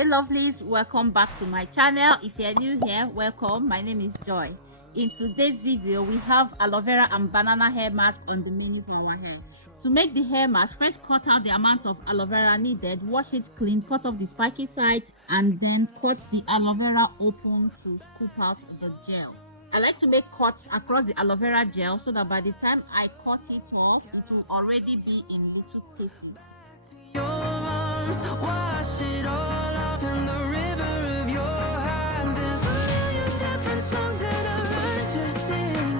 Hey lovelies, welcome back to my channel. If you're new here, welcome. My name is Joy. In today's video, we have aloe vera and banana hair mask on the menu for our hair. To make the hair mask, first cut out the amount of aloe vera needed, wash it clean, cut off the spiky sides, and then cut the aloe vera open to scoop out the gel. I like to make cuts across the aloe vera gel so that by the time I cut it off, it will already be in little pieces. Your arms, wash it all off in the river of your hand. There's a million different songs that I've learned to sing.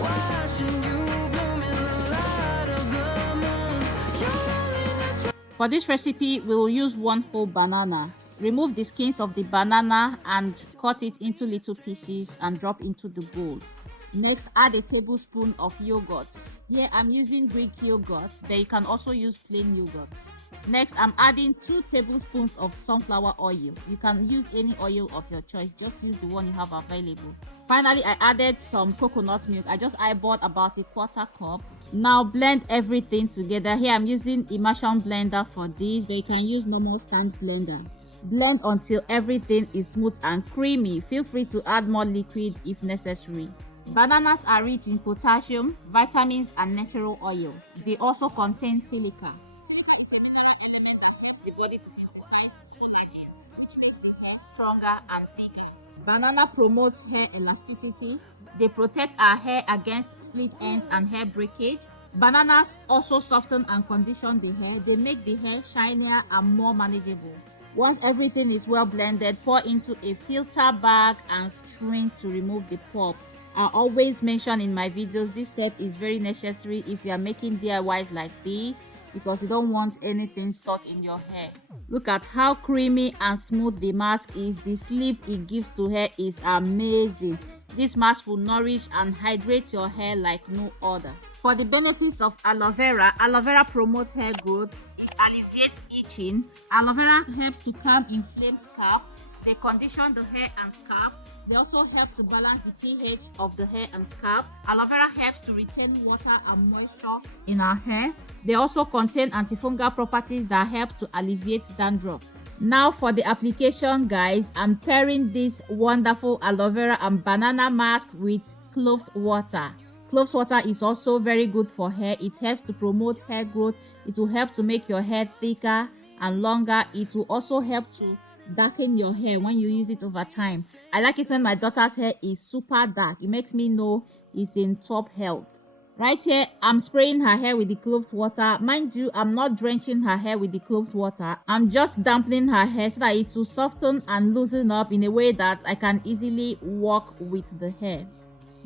Watching you bloom in the light of the moon. Your loneliness. For this recipe, we'll use one whole banana. Remove the skins of the banana and cut it into little pieces and drop into the bowl. Next, add a tablespoon of yogurt. Here I'm using Greek yogurt, but you can also use plain yogurt. Next, I'm adding 2 tablespoons of sunflower oil. You can use any oil of your choice, just use the one you have available. Finally, I added some coconut milk. I just eyeballed about a 1/4 cup. Now blend everything together. Here I'm using immersion blender for this, but you can use normal stand blender. Blend until everything is smooth and creamy. Feel free to add more liquid if necessary. Bananas are rich in potassium, vitamins, and natural oils. They also contain silica. The body to synthesize collagen, stronger and thicker. Banana promotes hair elasticity. They protect our hair against split ends and hair breakage. Bananas also soften and condition the hair. They make the hair shinier and more manageable. Once everything is well blended, pour into a filter bag and strain to remove the pulp. I always mention in my videos this step is very necessary if you are making DIYs like this, because you don't want anything stuck in your hair. Look at how creamy and smooth the mask is. The sleep it gives to hair is amazing. This mask will nourish and hydrate your hair like no other. For the benefits of aloe vera promotes hair growth. It alleviates itching. Aloe vera helps to calm inflamed scalp. They condition the hair and scalp. They also help to balance the pH of the hair and scalp. Aloe vera helps to retain water and moisture in our hair. They also contain antifungal properties that help to alleviate dandruff. Now for the application, guys, I'm pairing this wonderful aloe vera and banana mask with cloves water. Cloves water is also very good for hair. It helps to promote hair growth. It will help to make your hair thicker and longer. It will also help to darken your hair when you use it over time. I like it when my daughter's hair is super dark. It makes me know it's in top health. Right here, I'm spraying her hair with the cloves water. Mind you, I'm not drenching her hair with the cloves water. I'm just dampening her hair so that it will soften and loosen up in a way that I can easily work with the hair.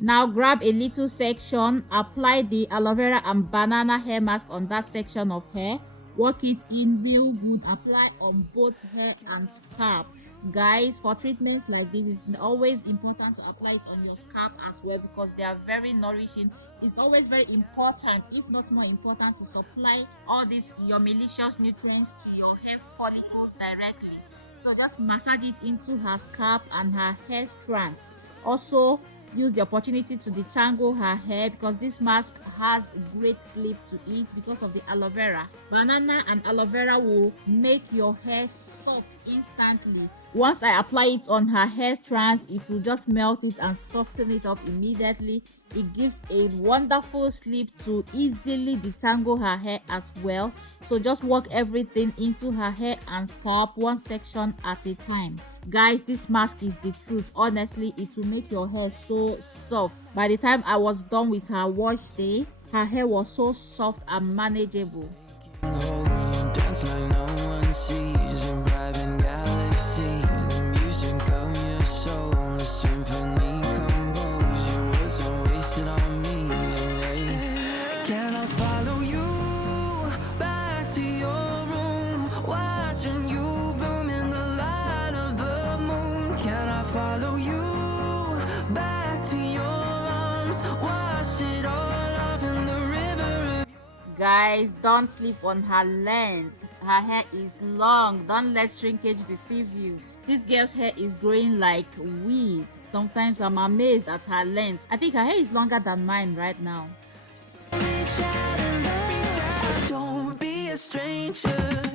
Now grab a little section, apply the aloe vera and banana hair mask on that section of hair. Work it in real good. Apply on both hair and scalp. Guys, for treatments like this, it's always important to apply it on your scalp as well, because they are very nourishing. It's always very important, if not more important, to supply all these your malicious nutrients to your hair follicles directly. So just massage it into her scalp and her hair strands. Also use the opportunity to detangle her hair, because this mask has great slip to it because of the aloe vera. Banana and aloe vera will make your hair soft instantly. Once I apply it on her hair strands, it will just melt it and soften it up immediately. It gives a wonderful slip to easily detangle her hair as well. So just work everything into her hair and scalp, one section at a time. Guys, this mask is the truth. Honestly, it will make your hair so soft. By the time I was done with her wash day, her hair was so soft and manageable. Follow you back to your arms, wash it all off in the river. Guys, don't sleep on her length. Her hair is long. Don't let shrinkage deceive you. This girl's hair is growing like weed. Sometimes I'm amazed at her length. I think her hair is longer than mine right now. Reach out and reach out. Don't be a stranger.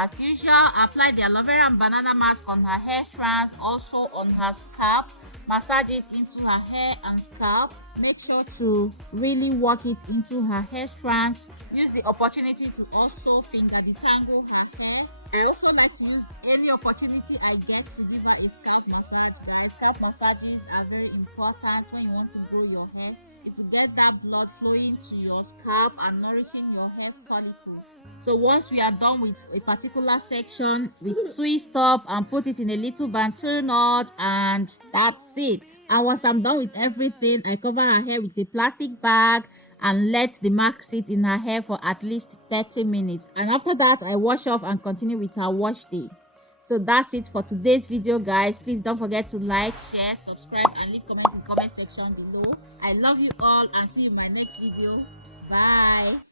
As usual, apply the aloe vera and banana mask on her hair strands, also on her scalp. Massage it into her hair and scalp. Make sure to really work it into her hair strands. Use the opportunity to also finger detangle her hair. I also like to use any opportunity I get to give her a scalp massage. Scalp massages are very important when you want to grow your hair. It will get that blood flowing to your scalp and nourishing your hair follicles. So once we are done with a particular section, we twist up and put it in a little bantu knot, and that's it. And once I'm done with everything, I cover her hair with a plastic bag and let the mark sit in her hair for at least 30 minutes. And after that, I wash off and continue with her wash day. So that's it for today's video, guys. Please don't forget to like, share, subscribe, and leave comment in the comment section below. I love you all and see you in my next video. Bye.